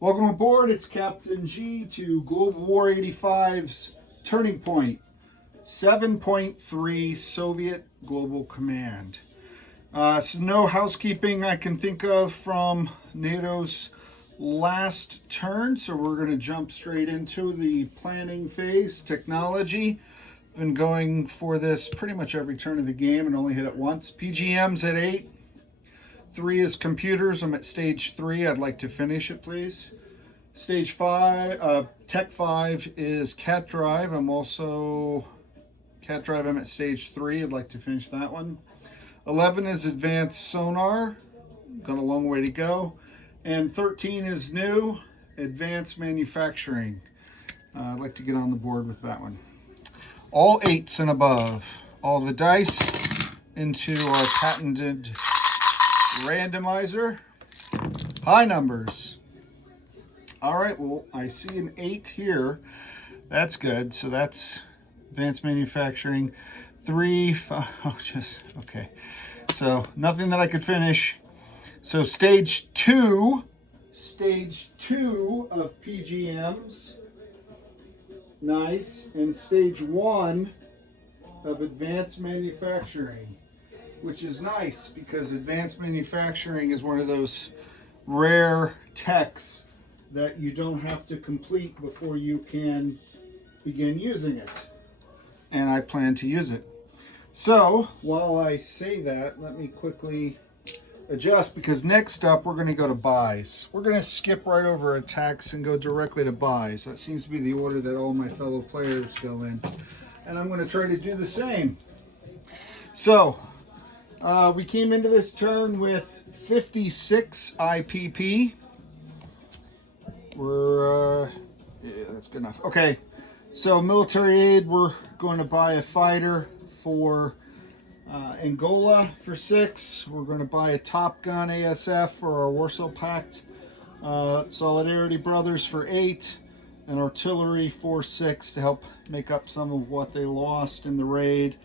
Welcome aboard, it's Captain G to Global War 85's Turning Point, 7.3 Soviet Global Command. So no housekeeping I can think of from NATO's last turn, so we're going to jump straight into the planning phase. Technology, been going for this pretty much every turn of the game and only hit it once. PGM's at 8. 3 is computers. I'm at stage 3. I'd like to finish it, please. Stage 5, Tech 5 is Cat Drive. I'm at stage 3. I'd like to finish that one. 11 is Advanced Sonar. Got a long way to go. And 13 is new, Advanced Manufacturing. I'd like to get on the board with that one. All 8s and above. All the dice into our patented randomizer. High numbers. All right, well, I see an 8 here. That's good. So that's Advanced Manufacturing. 3, 5, okay. So nothing that I could finish. So stage 2 of PGMs. Nice. And stage 1 of Advanced Manufacturing, which is nice because Advanced Manufacturing is one of those rare techs that you don't have to complete before you can begin using it. And I plan to use it. So while I say that, let me quickly adjust, because next up we're going to go to buys. We're going to skip right over attacks and go directly to buys. That seems to be the order that all my fellow players go in. And I'm going to try to do the same. So we came into this turn with 56 IPP. Yeah, that's good enough. Okay, so military aid, we're going to buy a fighter for Angola for 6. We're going to buy a Top Gun ASF for our Warsaw Pact. Solidarity Brothers for 8. And artillery for 6 to help make up some of what they lost in the raid.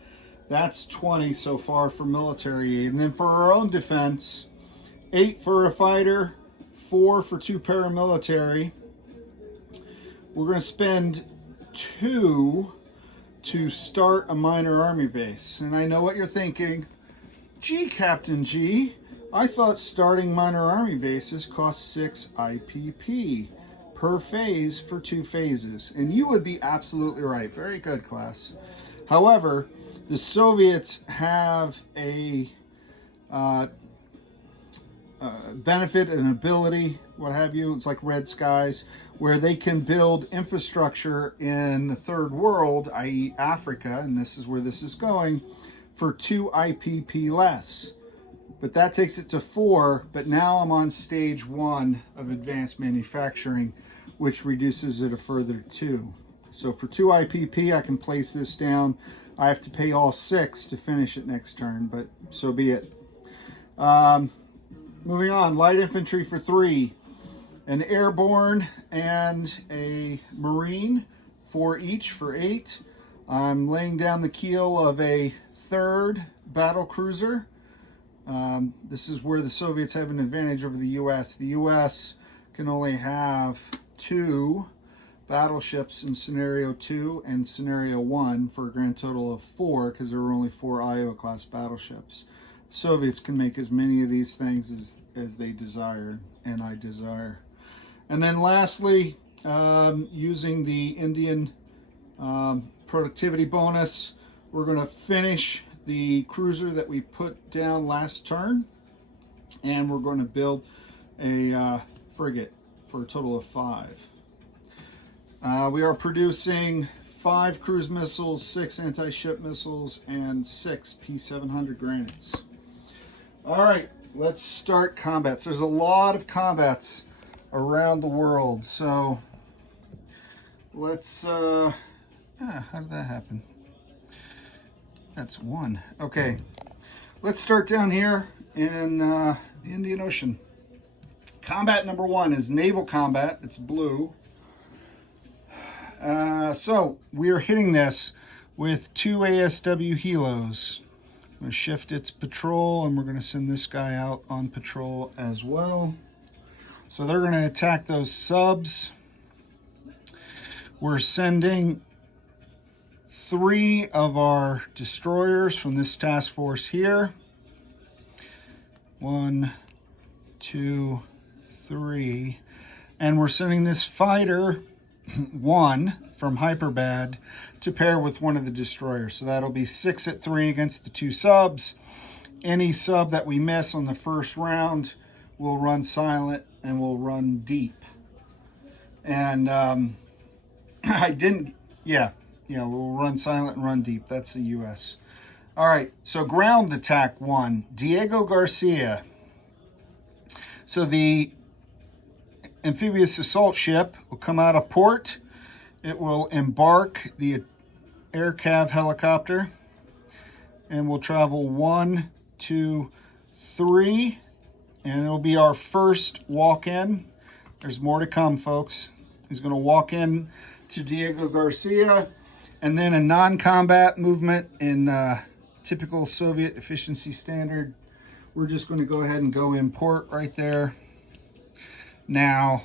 That's 20 so far for military aid. And then for our own defense, 8 for a fighter, 4 for 2 paramilitary. We're going to spend 2 to start a minor army base. And I know what you're thinking. Gee, Captain G, I thought starting minor army bases cost 6 IPP per phase for 2 phases. And you would be absolutely right. Very good, class. However, the Soviets have a benefit, an ability, what have you. It's like Red Skies, where they can build infrastructure in the third world, i.e. Africa, and this is where this is going, for 2 IPP less. But that takes it to 4, but now I'm on stage 1 of Advanced Manufacturing, which reduces it a further 2. So for 2 IPP, I can place this down. I have to pay all 6 to finish it next turn, but so be it. Moving on, light infantry for 3. An airborne and a marine for each for 8. I'm laying down the keel of a 3rd battle cruiser. This is where the Soviets have an advantage over the U.S. The U.S. can only have 2 battleships in scenario 2 and scenario 1 for a grand total of 4, because there were only 4 Iowa class battleships. Soviets can make as many of these things as they desire, and I desire. And then lastly, using the Indian productivity bonus, we're going to finish the cruiser that we put down last turn, and we're going to build a frigate for a total of 5. We are producing 5 cruise missiles, 6 anti-ship missiles, and 6 P-700 Granites. All right, let's start combats. There's a lot of combats around the world, so let's, how did that happen? That's 1. Okay, let's start down here in the Indian Ocean. Combat number 1 is naval combat. It's blue. So we are hitting this with 2 ASW helos. I'm going to shift its patrol, and we're going to send this guy out on patrol as well. So they're going to attack those subs. We're sending 3 of our destroyers from this task force here. 1, 2, 3. And we're sending this fighter 1 from Hyperbad to pair with one of the destroyers. So that'll be 6 at 3 against the 2 subs. Any sub that we miss on the first round will run silent and will run deep. And we'll run silent and run deep. That's the US. All right, so ground attack 1, Diego Garcia. So the amphibious assault ship will come out of port. It will embark the air cav helicopter and will travel 1, 2, 3, and it'll be our first walk-in. There's more to come, folks. He's going to walk in to Diego Garcia, and then a non-combat movement in typical Soviet efficiency standard. We're just going to go ahead and go in port right there now,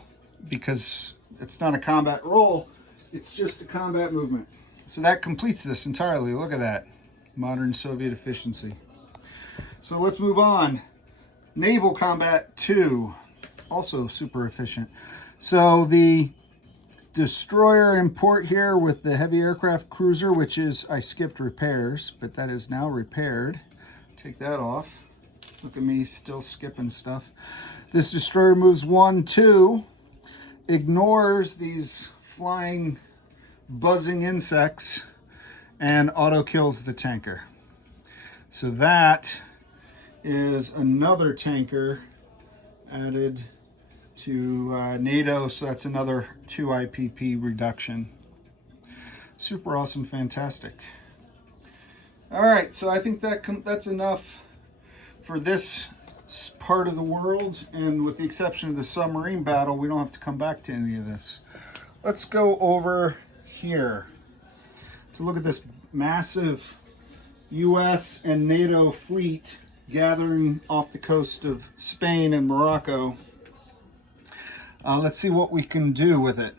because it's not a combat roll, it's just a combat movement. So that completes this entirely. Look at that. Modern Soviet efficiency. So let's move on. Naval Combat 2, also super efficient. So the destroyer in port here with the heavy aircraft cruiser, which is, I skipped repairs, but that is now repaired. Take that off. Look at me still skipping stuff. This destroyer moves 1, 2, ignores these flying, buzzing insects, and auto kills the tanker. So that is another tanker added to NATO, so that's another 2 IPP reduction. Super awesome, fantastic. All right, so I think that's enough for this part of the world, and with the exception of the submarine battle, we don't have to come back to any of this. Let's go over here to look at this massive US and NATO fleet gathering off the coast of Spain and Morocco. Let's see what we can do with it.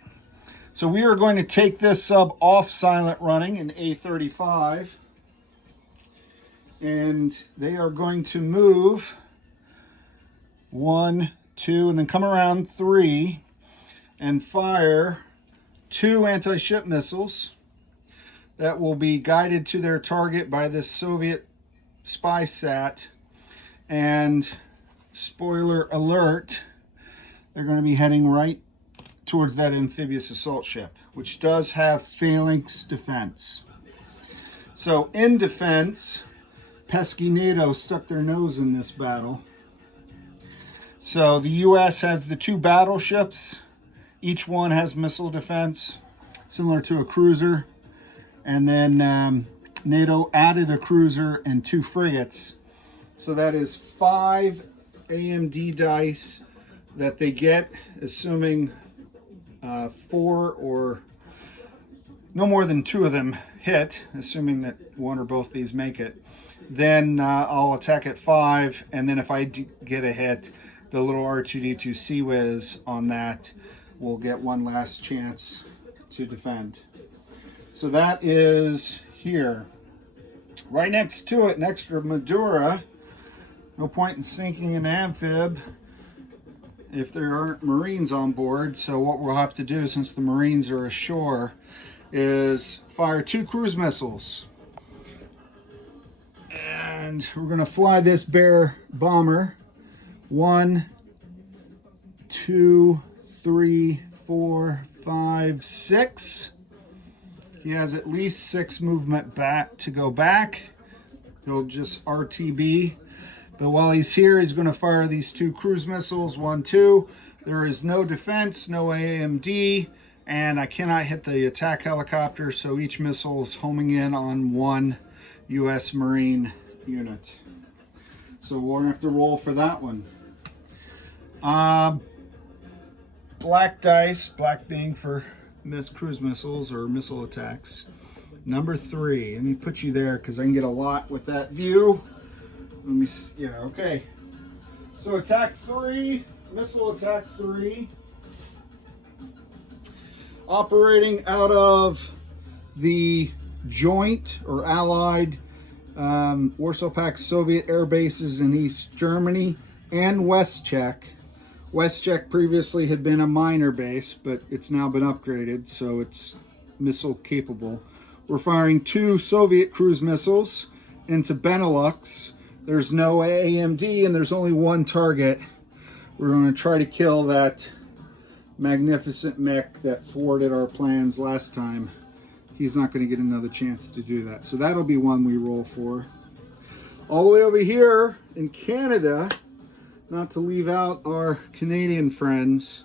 So we are going to take this sub off silent running in A35, and they are going to move 1, 2, and then come around 3 and fire 2 anti-ship missiles that will be guided to their target by this Soviet spy sat. And spoiler alert, they're going to be heading right towards that amphibious assault ship, which does have phalanx defense. So in defense, pesky NATO stuck their nose in this battle. So the US has the 2 battleships. Each one has missile defense, similar to a cruiser. And then NATO added a cruiser and 2 frigates. So that is 5 AMD dice that they get, assuming 4 or no more than 2 of them hit, assuming that 1 or both these make it. Then I'll attack at 5, and then if I get a hit, the little R2D2 Sea-Whiz on that will get one last chance to defend. So that is here. Right next to it, next to Madura, no point in sinking an amphib if there aren't Marines on board. So what we'll have to do, since the Marines are ashore, is fire 2 cruise missiles. And we're going to fly this bear bomber. 1, 2, 3, 4, 5, 6. He has at least 6 movement back to go back. He'll just RTB. But while he's here, he's going to fire these 2 cruise missiles. 1, 2. There is no defense, no AMD, and I cannot hit the attack helicopter, so each missile is homing in on 1 U.S. Marine unit. So we're going to have to roll for that one. Black dice, black being for cruise missiles or missile attacks. Number 3. Let me put you there because I can get a lot with that view. Let me see. Yeah, okay. So attack 3 Missile Attack 3, operating out of the joint or allied Warsaw Pact Soviet air bases in East Germany and West Czech. West Czech previously had been a minor base, but it's now been upgraded, so it's missile capable. We're firing 2 Soviet cruise missiles into Benelux. There's no AMD and there's only one target. We're going to try to kill that magnificent mech that thwarted our plans last time. He's not going to get another chance to do that. So that'll be one we roll for. All the way over here in Canada, not to leave out our Canadian friends,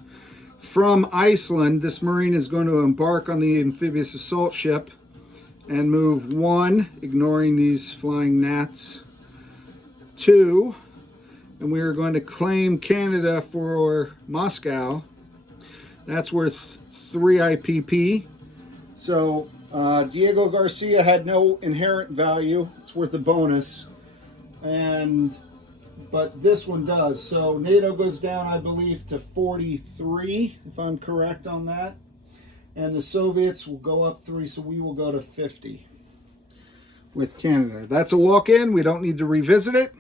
from Iceland, this Marine is going to embark on the amphibious assault ship and move 1, ignoring these flying gnats, 2, and we are going to claim Canada for Moscow. That's worth 3 IPP. So Diego Garcia had no inherent value. It's worth a bonus. But this one does. So NATO goes down, I believe, to 43, if I'm correct on that. And the Soviets will go up 3, so we will go to 50 with Canada. That's a walk-in. We don't need to revisit it.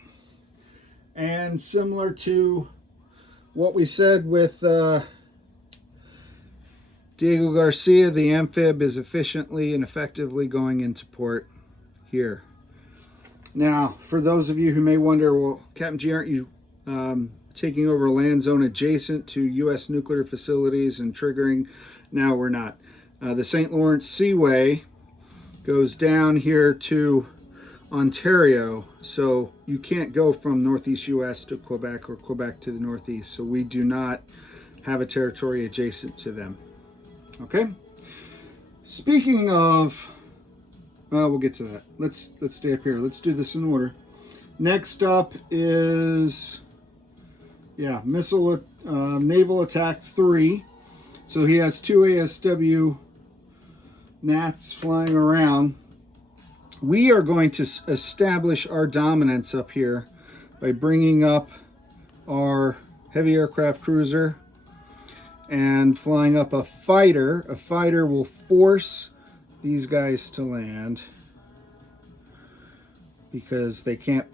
And similar to what we said with Diego Garcia, the amphib is efficiently and effectively going into port here. Now, for those of you who may wonder, well, Captain G, aren't you taking over a land zone adjacent to U.S. nuclear facilities and triggering? No, we're not. The St. Lawrence Seaway goes down here to Ontario, so you can't go from Northeast U.S. to Quebec or Quebec to the Northeast, so we do not have a territory adjacent to them. Okay? Speaking of... we'll get to that. Let's stay up here. Let's do this in order. Next up is, Naval Attack 3. So he has 2 ASW gnats flying around. We are going to establish our dominance up here by bringing up our heavy aircraft cruiser and flying up a fighter. A fighter will force these guys to land because they can't,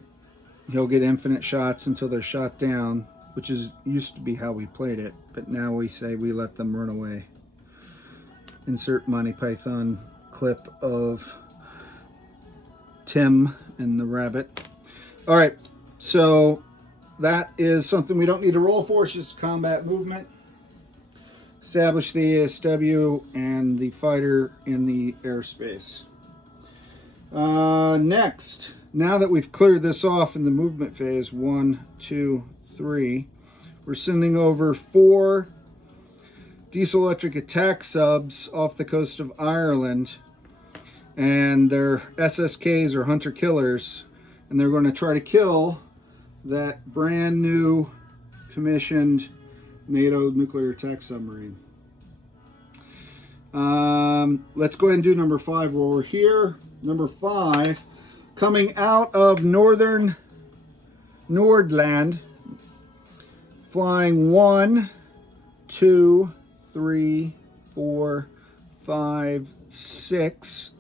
he'll get infinite shots until they're shot down, which used to be how we played it, but now we say we let them run away. Insert Monty Python clip of Tim and the rabbit. All right, so that is something we don't need to roll for. It's just combat movement. Establish the ASW and the fighter in the airspace. Next, now that we've cleared this off in the movement phase, 1, 2, 3, we're sending over 4 diesel-electric attack subs off the coast of Ireland, and they're SSKs or hunter-killers, and they're going to try to kill that brand new commissioned NATO nuclear attack submarine. Let's go ahead and do number 5 while we're here. Number 5, coming out of northern Nordland, flying 1, 2, 3, 4, 5, 6,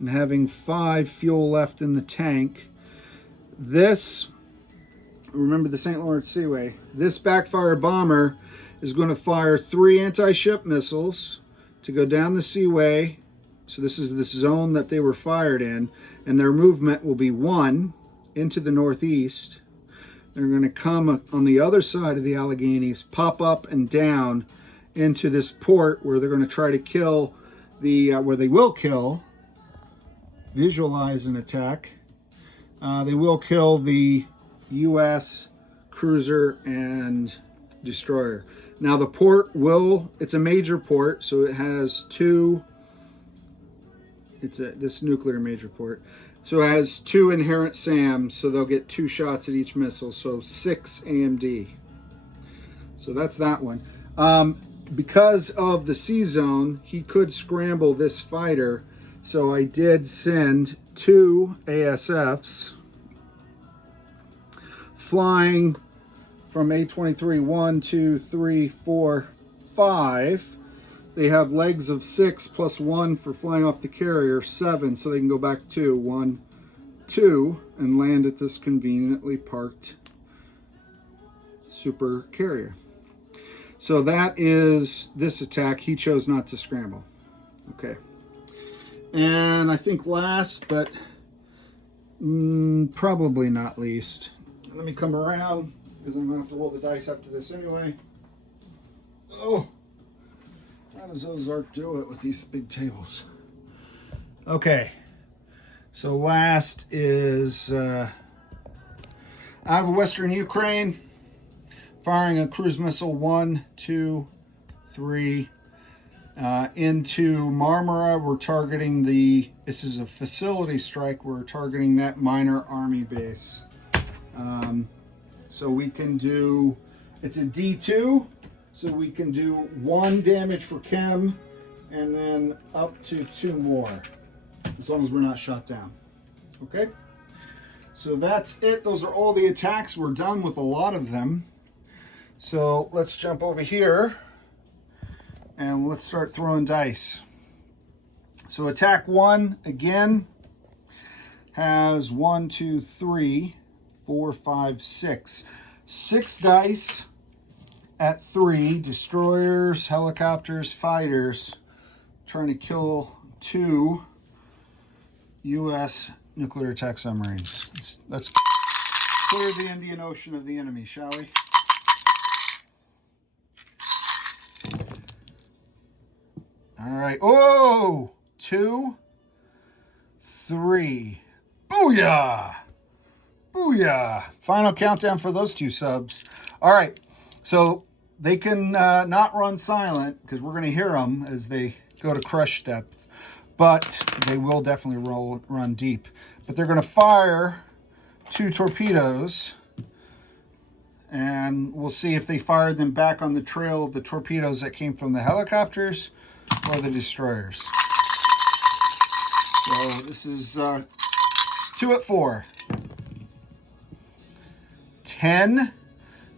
and having 5 fuel left in the tank. This, remember the St. Lawrence Seaway, this backfire bomber is going to fire 3 anti-ship missiles to go down the seaway. So this is this zone that they were fired in, and their movement will be 1 into the northeast. They're going to come on the other side of the Alleghenies, pop up and down into this port where they're going to try to kill the, where they will kill, visualize an attack. They will kill the U.S. cruiser and destroyer. Now the port will, it's a major port, so it has 2, this nuclear major port. So it has 2 inherent SAMs, so they'll get 2 shots at each missile, so 6 AMD. So that's that one. Because of the sea zone, he could scramble this fighter, so I did send 2 ASFs flying from A23, 1, 2, 3, 4, 5. They have legs of 6 plus 1 for flying off the carrier, 7, so they can go back 2, 1, 2, and land at this conveniently parked super carrier. So that is this attack. He chose not to scramble. Okay. And I think last, but probably not least, let me come around because I'm going to have to roll the dice after this anyway. Oh, how does Ozark do it with these big tables? Okay. So last is out of Western Ukraine, firing a cruise missile 1, 2, 3 into Marmara. We're targeting this is a facility strike. We're targeting that minor army base. So we can do, it's a D2, so we can do 1 damage for chem and then up to 2 more, as long as we're not shot down. Okay, so that's it. Those are all the attacks. We're done with a lot of them. So let's jump over here and let's start throwing dice. So attack 1 again has 1, 2, 3, 4, 5, 6. 6 dice at 3. Destroyers, helicopters, fighters, trying to kill 2 U.S. nuclear attack submarines. Let's clear the Indian Ocean of the enemy, shall we? All right. Oh, 2, 3. Booyah! Booyah! Final countdown for those 2 subs. All right. So they can not run silent because we're going to hear them as they go to crush depth. But they will definitely run deep. But they're going to fire 2 torpedoes. And we'll see if they fire them back on the trail of the torpedoes that came from the helicopters or the destroyers. So this is 2 at 4. 10,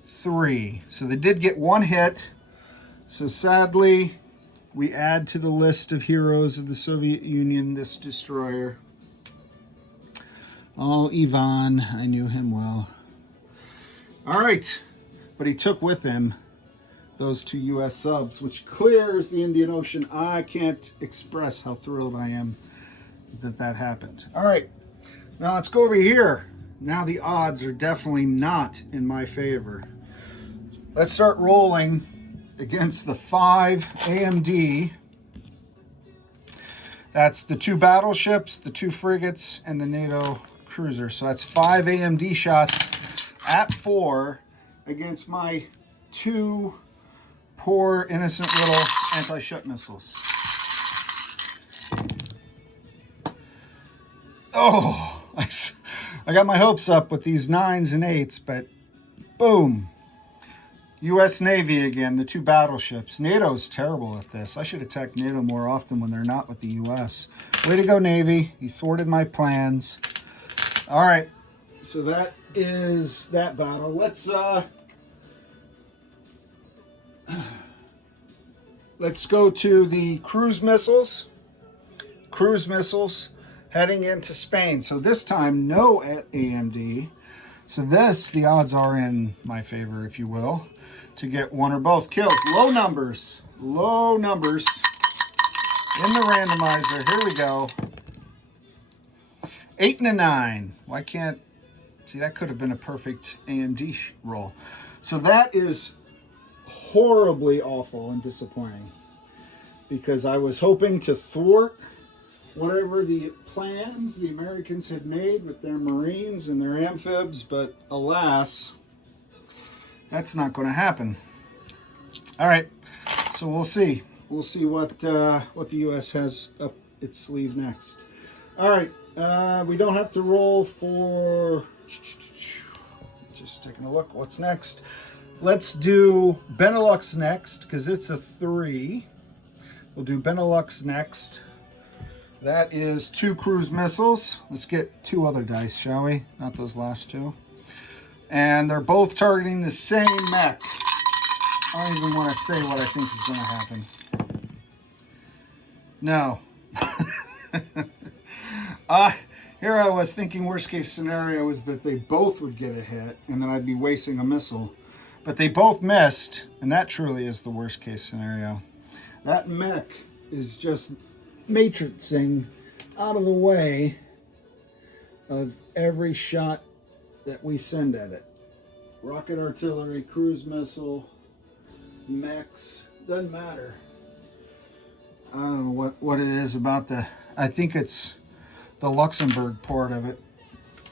3. So they did get 1 hit. So sadly, we add to the list of heroes of the Soviet Union this destroyer. Oh, Ivan, I knew him well. All right, but he took with him those 2 U.S. subs, which clears the Indian Ocean. I can't express how thrilled I am that that happened. All right, now let's go over here. Now the odds are definitely not in my favor. Let's start rolling against the 5 AMD. That's the 2 battleships, the 2 frigates, and the NATO cruiser. So that's 5 AMD shots at 4 against my 2 poor, innocent little anti-ship missiles. Oh, I got my hopes up with these 9s and 8s, but boom. U.S. Navy again, the 2 battleships. NATO's terrible at this. I should attack NATO more often when they're not with the U.S. Way to go, Navy. You thwarted my plans. All right, so that is that battle. Let's go to the cruise missiles. Cruise missiles heading into Spain. So this time, no AMD. So this, the odds are in my favor, if you will, to get 1 or both kills. Low numbers in the randomizer. Here we go. 8 and a 9. Why can't, see, that could have been a perfect AMD roll. So that is horribly awful and disappointing because I was hoping to thwart whatever the plans the Americans had made with their Marines and their amphibs, but alas, that's not going to happen. All right, so we'll see. We'll see what the U.S. has up its sleeve next. All right, we don't have to roll for. Just taking a look. What's next? Let's do Benelux next because it's a 3. We'll do Benelux next. That is 2 cruise missiles. Let's get 2 other dice, shall we? Not those last 2. And they're both targeting the same mech. I don't even want to say what I think is going to happen. No. Here I was thinking worst case scenario is that they both would get a hit and then I'd be wasting a missile. But they both missed, and that truly is the worst case scenario. That mech is just matrixing out of the way of every shot that we send at it. Rocket artillery, cruise missile, mechs, doesn't matter. I don't know what it is about I think it's the Luxembourg part of it.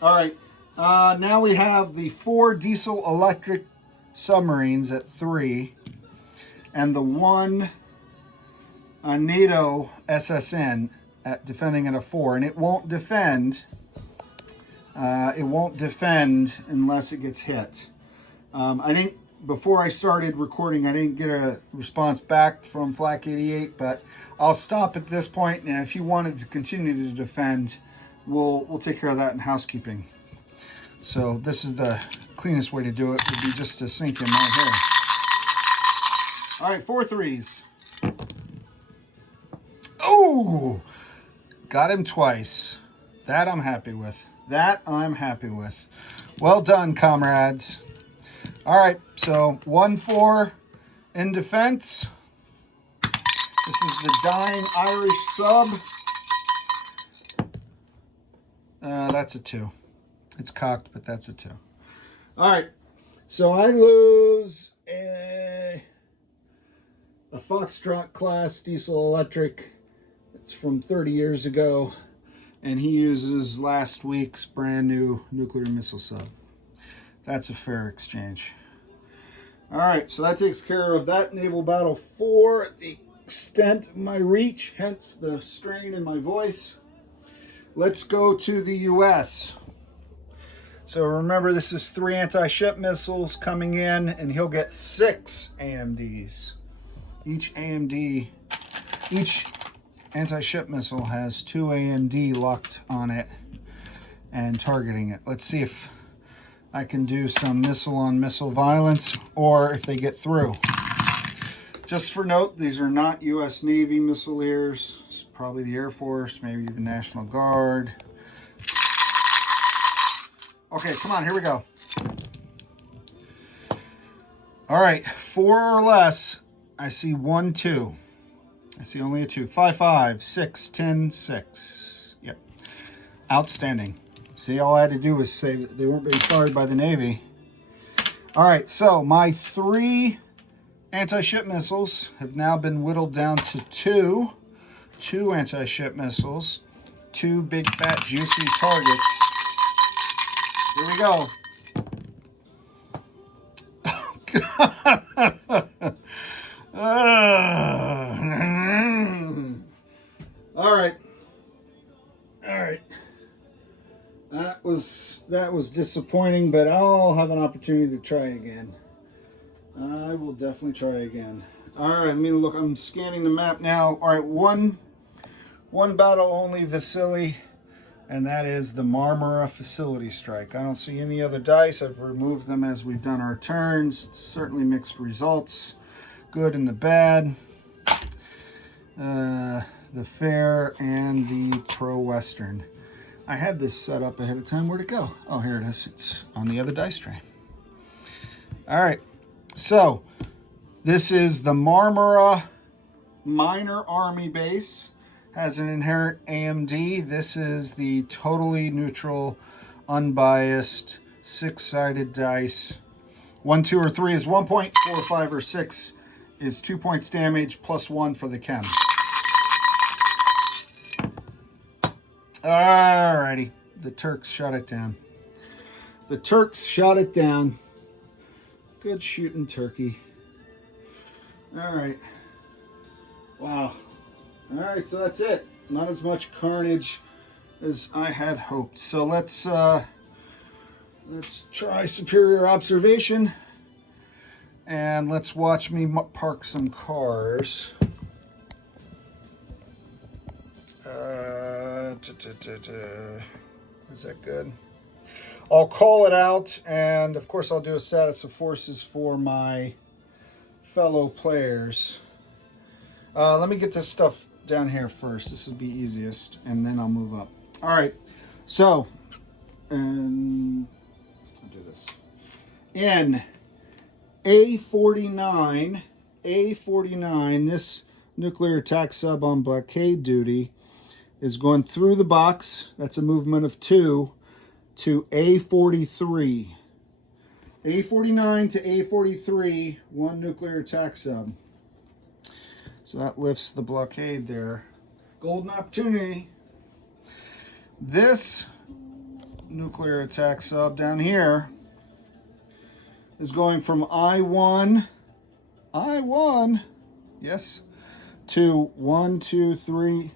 All right, now we have the 4 diesel electric submarines at 3 and the 1 NATO SSN at defending at a 4, and it won't defend. It won't defend unless it gets hit. I didn't, before I started recording, I didn't get a response back from Flak 88, but I'll stop at this point, and if you wanted to continue to defend, we'll take care of that in housekeeping. So this is the cleanest way to do it, would be just to sink him right here. All right, 4 threes. Oh, got him twice. That I'm happy with. That I'm happy with. Well done, comrades. All right, so 1-4 in defense. This is the dying Irish sub. That's a 2. It's cocked, but that's a 2. All right, so I lose a Foxtrot class diesel electric. It's from 30 years ago, and he uses last week's brand new nuclear missile sub. That's a fair exchange. All right, so that takes care of that naval battle 4 at the extent of my reach, hence the strain in my voice. Let's go to the U.S. So remember, this is 3 anti-ship missiles coming in, and he'll get 6 AMDs. Each anti-ship missile has 2 AMD locked on it and targeting it. Let's see if I can do some missile-on-missile violence, or if they get through. Just for note, these are not U.S. Navy missileers. It's probably the Air Force, maybe even National Guard. Okay, come on, here we go. All right, 4 or less. I see 1, 2. I see only a 2. 5, 5, 6, 10, 6. Yep. Outstanding. See, all I had to do was say that they weren't being fired by the Navy. All right, so my 3 anti-ship missiles have now been whittled down to 2. 2 anti-ship missiles. 2 big, fat, juicy targets. Here we go. All right. That was disappointing, but I'll have an opportunity to try again. I will definitely try again. All right, let me look. I'm scanning the map now. All right, one battle only Vasily, and that is the Marmara facility strike. I don't see any other dice. I've removed them as we've done our turns. It's certainly mixed results, good and the bad, the fair and the pro-western. I had this set up ahead of time. Where'd it go? Oh, here it is. It's on the other dice tray. All right, so this is the Marmara Minor Army Base. Has an inherent AMD. This is the totally neutral, unbiased, 6-sided dice. 1, 2, or 3 is 1 point. 4, 5, or 6 is 2 points damage plus 1 for the chem. Alrighty, the Turks shot it down. The Turks shot it down. Good shooting, Turkey. All right. Wow. All right, so that's it. Not as much carnage as I had hoped. So let's try superior observation, and let's watch me park some cars. Is that good? I'll call it out, and of course I'll do a status of forces for my fellow players. Let me get this stuff down here first. This will be easiest, and then I'll move up. All right, so, and I'll do this. In A49, this nuclear attack sub on blockade duty is going through the box. That's a movement of 2 to A43. A49 to A43, 1 nuclear attack sub. So that lifts the blockade there. Golden opportunity. This nuclear attack sub down here is going from I1, yes, to 1, 2, 3,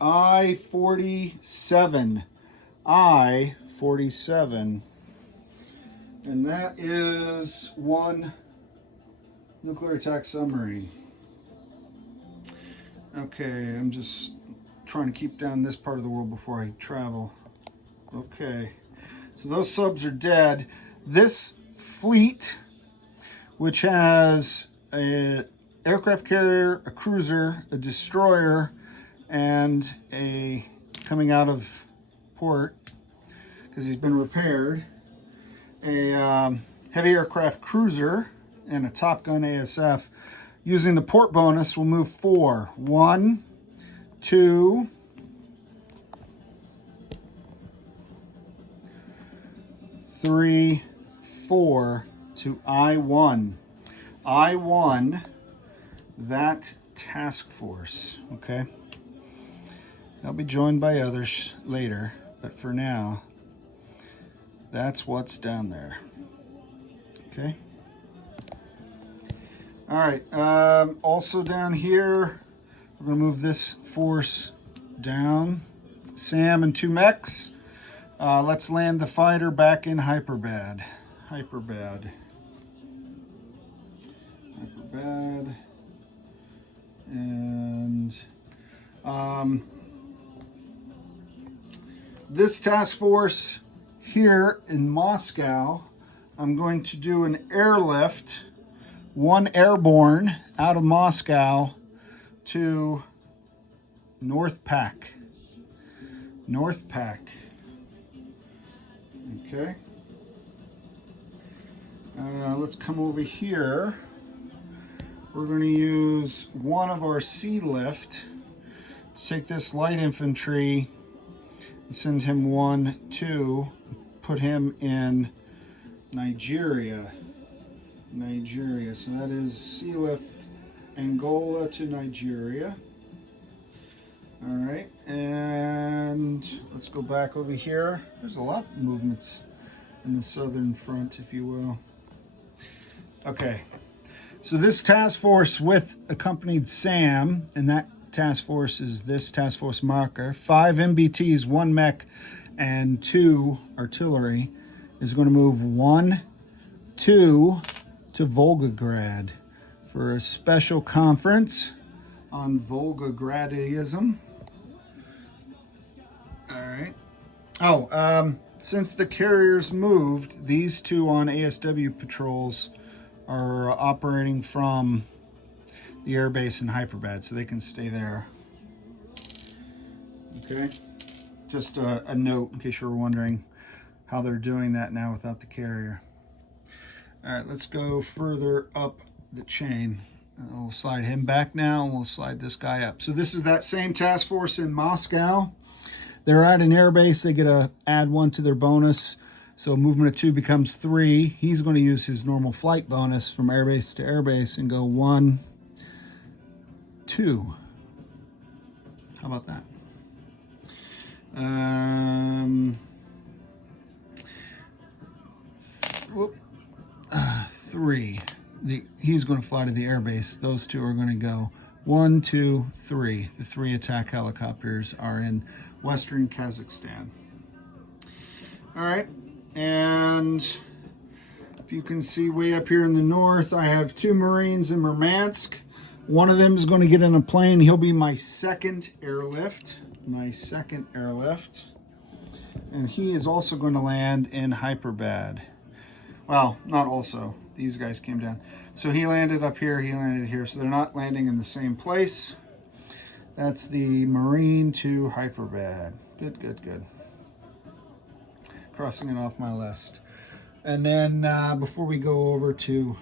I-47, and that is 1 nuclear attack submarine. Okay, I'm just trying to keep down this part of the world before I travel. Okay, so those subs are dead. This fleet, which has a aircraft carrier, a cruiser, a destroyer, and a coming out of port because he's been repaired, a heavy aircraft cruiser and a Top Gun ASF. Using the port bonus, we'll move 4. 1, 2, 3, 4 to I1. I1, that task force, okay? They'll be joined by others later, but for now, that's what's down there, okay? All right, also down here, we're gonna move this force down. Sam and 2 mechs. Let's land the fighter back in Hyperbad. And this task force here in Moscow, I'm going to do an airlift, 1 airborne out of Moscow to North Pack. Okay. Let's come over here. We're going to use 1 of our sea lift to take this light infantry and send him 1, 2, put him in Nigeria. So that is sea lift Angola to Nigeria. All right, and let's go back over here. There's a lot of movements in the southern front, if you will. Okay, so this task force with accompanied Sam, and that task force is this task force marker, 5 MBTs, 1 mech, and 2 artillery, is going to move 1, 2 to Volgograd for a special conference on Volgogradianism. All right. Oh, since the carriers moved, these 2 on ASW patrols are operating from the airbase in Hyperbad, so they can stay there. Okay. Just a note in case you were wondering how they're doing that now without the carrier. All right, let's go further up the chain. We'll slide him back now, and we'll slide this guy up. So this is that same task force in Moscow. They're at an airbase. They get to add 1 to their bonus. So movement of 2 becomes 3. He's going to use his normal flight bonus from airbase to airbase and go 1, 2. How about that? 3. He's going to fly to the airbase. Those 2 are going to go 1, 2, 3. The 3 attack helicopters are in Western Kazakhstan. All right, and if you can see way up here in the north, I have 2 Marines in Murmansk. One of them is going to get in a plane. He'll be my second airlift. And he is also going to land in Hyperbad. Well, not also. These guys came down. So he landed up here, he landed here. So they're not landing in the same place. That's the Marine to Hyperbad. Good, good, good. Crossing it off my list. And then before we go over to,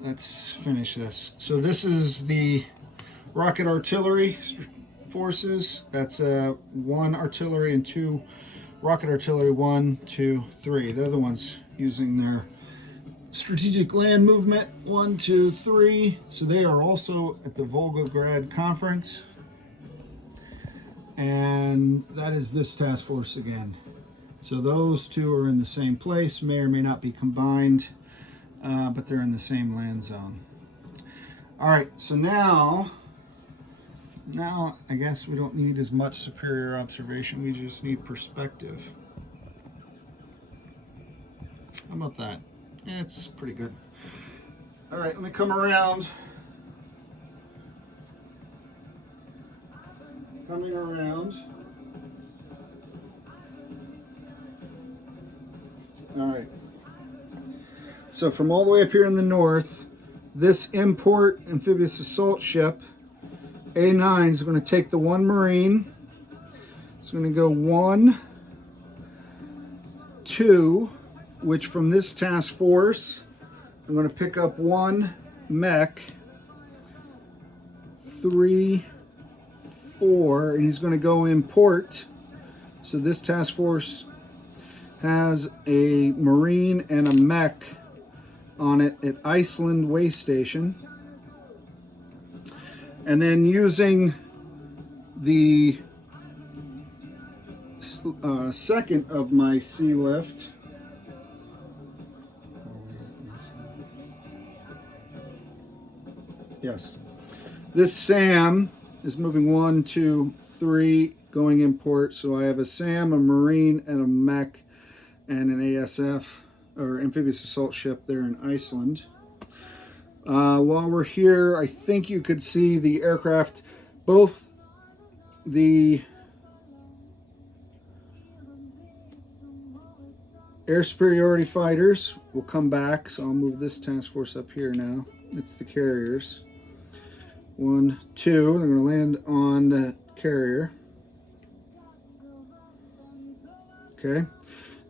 let's finish this. So this is the rocket artillery forces. That's 1 artillery and 2 rocket artillery, 1, 2, 3. They're the ones using their strategic land movement, 1, 2, 3. So they are also at the Volgograd conference. And that is this task force again. So those two are in the same place, may or may not be combined, but they're in the same land zone. All right, so now I guess we don't need as much superior observation, we just need perspective. How about that? It's pretty good. All right, let me come around. Coming around. All right. So from all the way up here in the north, this import amphibious assault ship, A9, is going to take the 1 Marine. It's going to go 1, 2, which from this task force, I'm going to pick up 1 mech, 3, 4, and he's going to go in port. So this task force has a Marine and a mech on it at Iceland Way Station. And then using the second of my sea lift, yes, this SAM is moving 1, 2, 3, going in port. So I have a SAM, a Marine, and a mech, and an ASF, or amphibious assault ship there in Iceland. While we're here, I think you could see the aircraft, both the air superiority fighters will come back. So I'll move this task force up here now. It's the carriers. 1, 2, they're going to land on the carrier. Okay.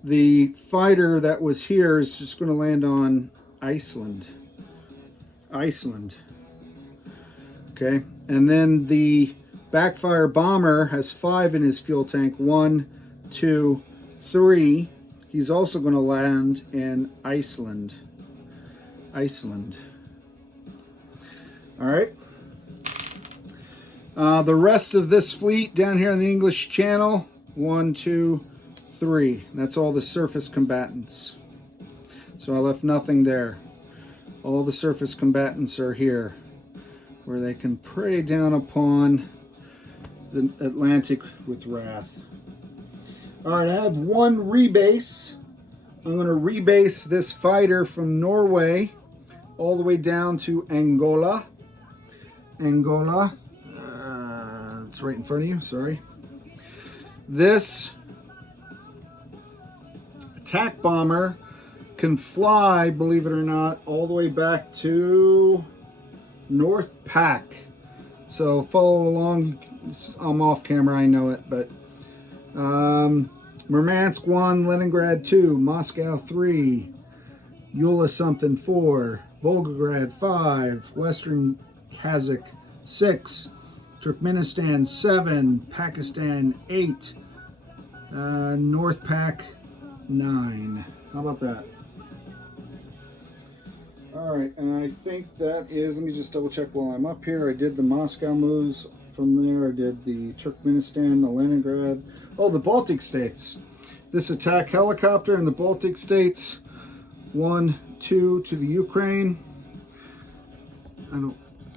The fighter that was here is just going to land on Iceland. Iceland. Okay. And then the backfire bomber has 5 in his fuel tank. 1, 2, 3. He's also going to land in Iceland. Iceland. All right. The rest of this fleet down here in the English Channel, 1, 2, 3. That's all the surface combatants. So I left nothing there. All the surface combatants are here, where they can prey down upon the Atlantic with wrath. All right, I have 1 rebase. I'm going to rebase this fighter from Norway all the way down to Angola. Angola. It's right in front of you, sorry. This attack bomber can fly, believe it or not, all the way back to North Pack. So follow along. I'm off camera, I know it, but Murmansk 1, Leningrad 2, Moscow 3, Yula something 4, Volgograd 5, Western Kazakh 6, Turkmenistan 7, Pakistan 8, North Pack 9. How about that? All right, and I think that is, let me just double check while I'm up here. I did the Moscow moves from there. I did the Turkmenistan, the Leningrad, the Baltic states. This attack helicopter in the Baltic states, 1, 2 to the Ukraine.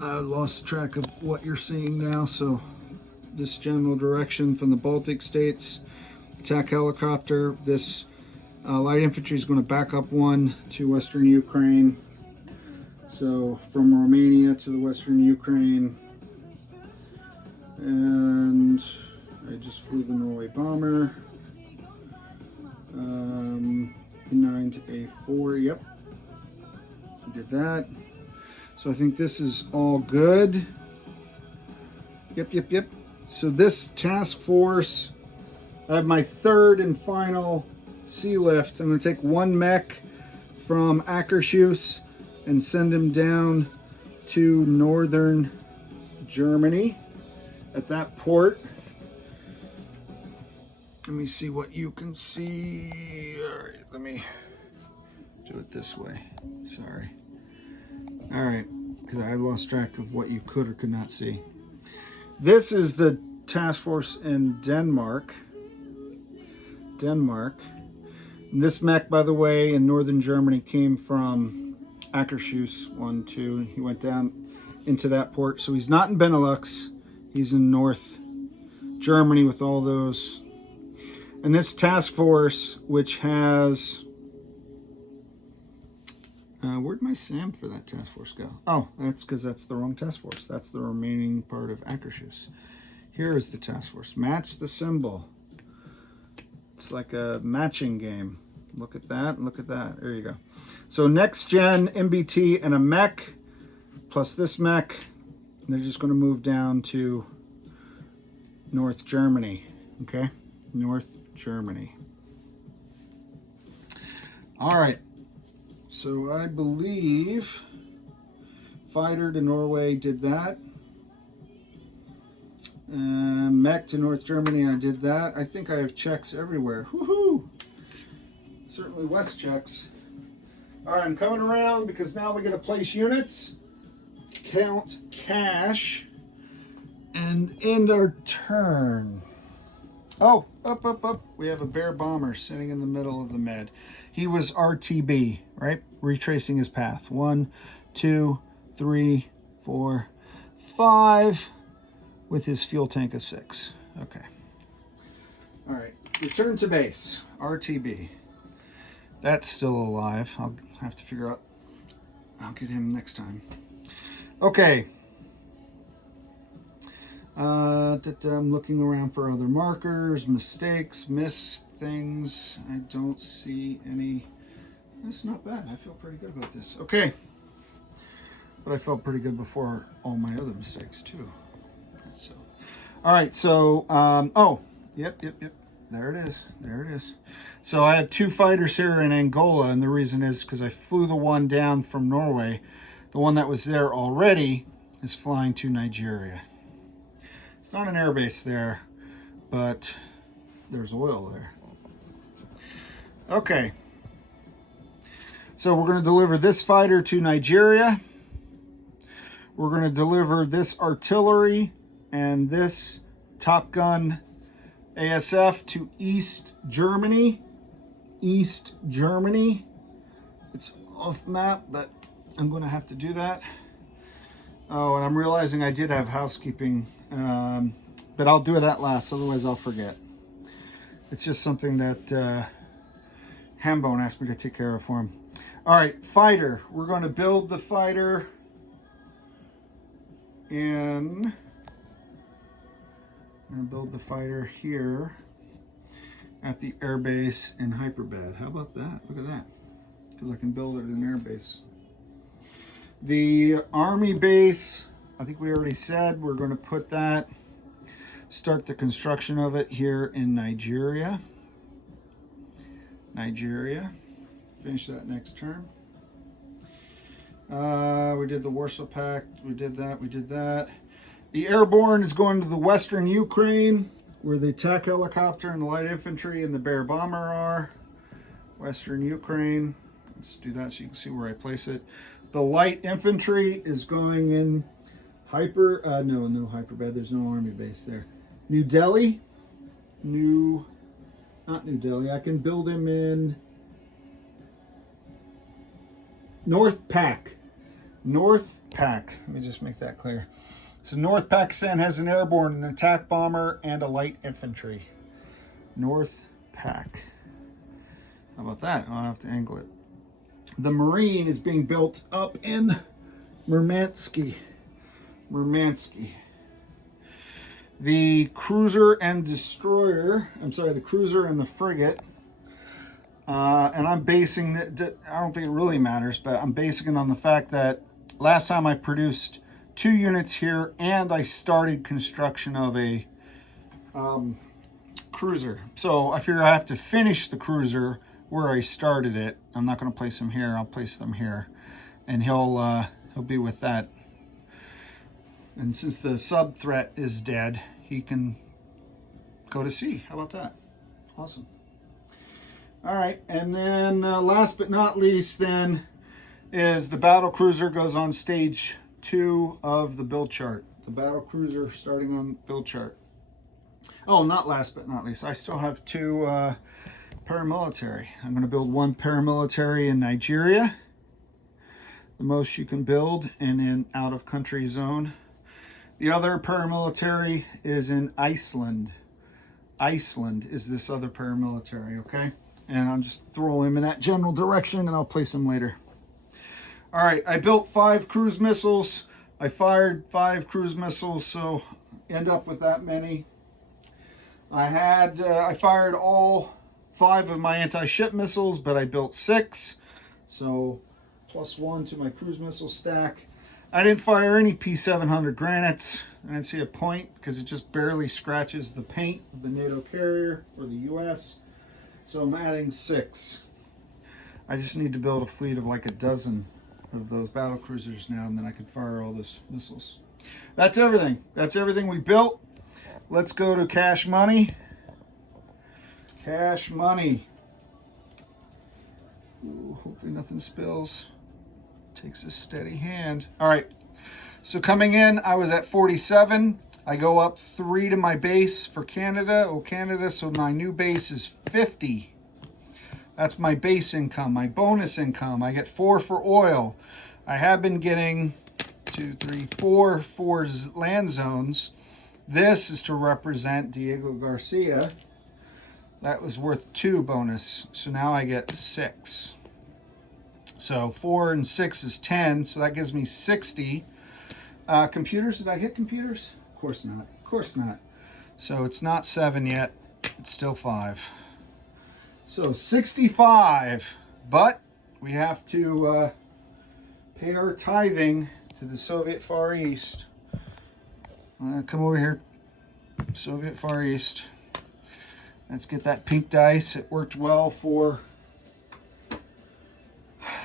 I lost track of what you're seeing now, so this general direction from the Baltic states, attack helicopter. This light infantry is going to back up 1 to Western Ukraine. So from Romania to the Western Ukraine. And I just flew the Norway bomber. A9 to A4, yep. I did that. So I think this is all good. Yep. So this task force, I have my third and final sea lift. I'm going to take one mech from Akershus and send him down to northern Germany at that port. Let me see what you can see. All right, let me do it this way. Sorry. All right, because I lost track of what you could or could not see. This is the task force in Denmark. And this mech, by the way, in northern Germany came from Akershus 1, 2. He went down into that port. So he's not in Benelux. He's in North Germany with all those. And this task force, which has... where'd my SAM for that task force go? Oh, that's because that's the wrong task force. That's the remaining part of Akershus. Here is the task force. Match the symbol. It's like a matching game. Look at that. Look at that. There you go. So next gen MBT and a mech plus this mech. They're just going to move down to North Germany. Okay? North Germany. All right. So I believe fighter to Norway did that. Mech to North Germany, I did that. I think I have checks everywhere. Woohoo! Certainly West checks. All right, I'm coming around because now we got to place units, count cash, and end our turn. Oh, up. We have a bear bomber sitting in the middle of the med. He was RTB, right? Retracing his path. 1, 2, 3, 4, 5. With his fuel tank of 6. Okay. All right. Return to base. RTB. That's still alive. I'll have to figure out. I'll get him next time. Okay. I'm looking around for other markers, mistakes, missed things. I don't see any. That's not bad. I feel pretty good about this. Okay. But I felt pretty good before all my other mistakes too. So, all right. So, oh, yep. There it is. So I have 2 fighters here in Angola, and the reason is because I flew the one down from Norway. The one that was there already is flying to Nigeria. It's not an airbase there, but there's oil there. Okay. So we're going to deliver this fighter to Nigeria. We're going to deliver this artillery and this Top Gun ASF to East Germany. East Germany. It's off map, but I'm going to have to do that. Oh, and I'm realizing I did have housekeeping, but I'll do that last, otherwise I'll forget. It's just something that Hambone asked me to take care of for him. All right, fighter. We're going to build the fighter in... I'm going to build the fighter here at the airbase in Hyperbad. How about that? Look at that. Because I can build it in airbase. The army base, I think we already said we're going to put that, start the construction of it here in Nigeria. Finish that next term. We did the Warsaw Pact. We did that. The airborne is going to the western Ukraine, where the attack helicopter and the light infantry and the bear bomber are. Western Ukraine. Let's do that so you can see where I place it. The light infantry is going in no Hyperbad. There's no army base there. New Delhi. Not New Delhi. I can build him in North Pack. Let me just make that clear. So North Pakistan has an airborne, an attack bomber, and a light infantry. North Pack. How about that? I'll have to angle it. The Marine is being built up in Murmansk. The cruiser and destroyer, the cruiser and the frigate And I'm basing it, I don't think it really matters, but I'm basing it on the fact that last time I produced 2 units here and I started construction of a cruiser. So I figure I have to finish the cruiser where I started it. I'm not going to place him here. I'll place them here, and he'll be with that. And since the sub threat is dead, he can go to sea. How about that? Awesome. All right, and then last but not least then is the battle cruiser goes on stage 2 of the build chart. The battle cruiser starting on build chart. Oh, not last but not least, I still have 2 paramilitary. I'm going to build 1 paramilitary in Nigeria, the most you can build in an out-of-country zone. The other paramilitary is in Iceland. Iceland is this other paramilitary, okay? And I'll just throw him in that general direction and I'll place him later. All right, I built 5 cruise missiles. I fired 5 cruise missiles, so end up with that many. I fired all 5 of my anti-ship missiles, but I built 6. So +1 to my cruise missile stack. I didn't fire any P700 Granites. I didn't see a point because it just barely scratches the paint of the NATO carrier or the US. So I'm adding 6. I just need to build a fleet of like a dozen of those battle cruisers now, and then I can fire all those missiles. That's everything. That's everything we built. Let's go to cash money. Cash money. Ooh, hopefully nothing spills. Takes a steady hand. All right. So coming in, I was at 47. I go up 3 to my base for Canada. Oh, Canada. So my new base is 50. That's my base income, my bonus income. I get 4 for oil. I have been getting 2, 3, 4 land zones. This is to represent Diego Garcia. That was worth 2 bonus. So now I get 6. So 4 and 6 is 10. So that gives me 60. Computers, did I hit computers? Of course not. Of course not. So it's not 7 yet. It's still 5. So 65. But we have to pay our tithing to the Soviet Far East. Come over here, Soviet Far East. Let's get that pink dice. It worked well for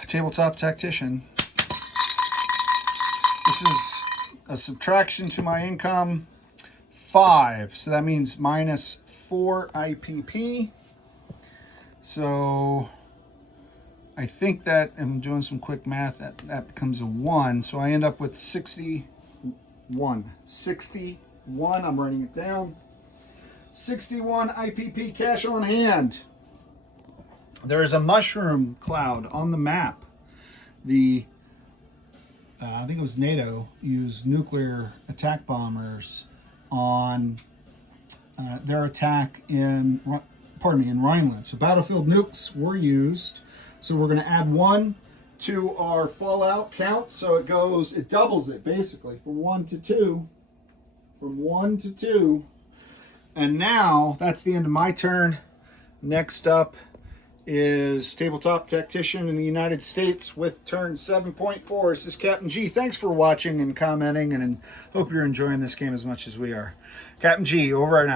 Tabletop Tactician. This is a subtraction to my income, 5. So that means minus 4 IPP. So I think that, I'm doing some quick math, that becomes a 1. So I end up with 61. 61, I'm writing it down. 61 IPP cash on hand. There is a mushroom cloud on the map. I think it was NATO used nuclear attack bombers on their attack in Rhineland. So battlefield nukes were used. So we're going to add 1 to our fallout count. So it doubles it basically from 1 to 2. From 1 to 2. And now that's the end of my turn. Next up is Tabletop Tactician in the United States with turn 7.4. This is Captain G. Thanks for watching and commenting, and hope you're enjoying this game as much as we are. Captain G, over and out.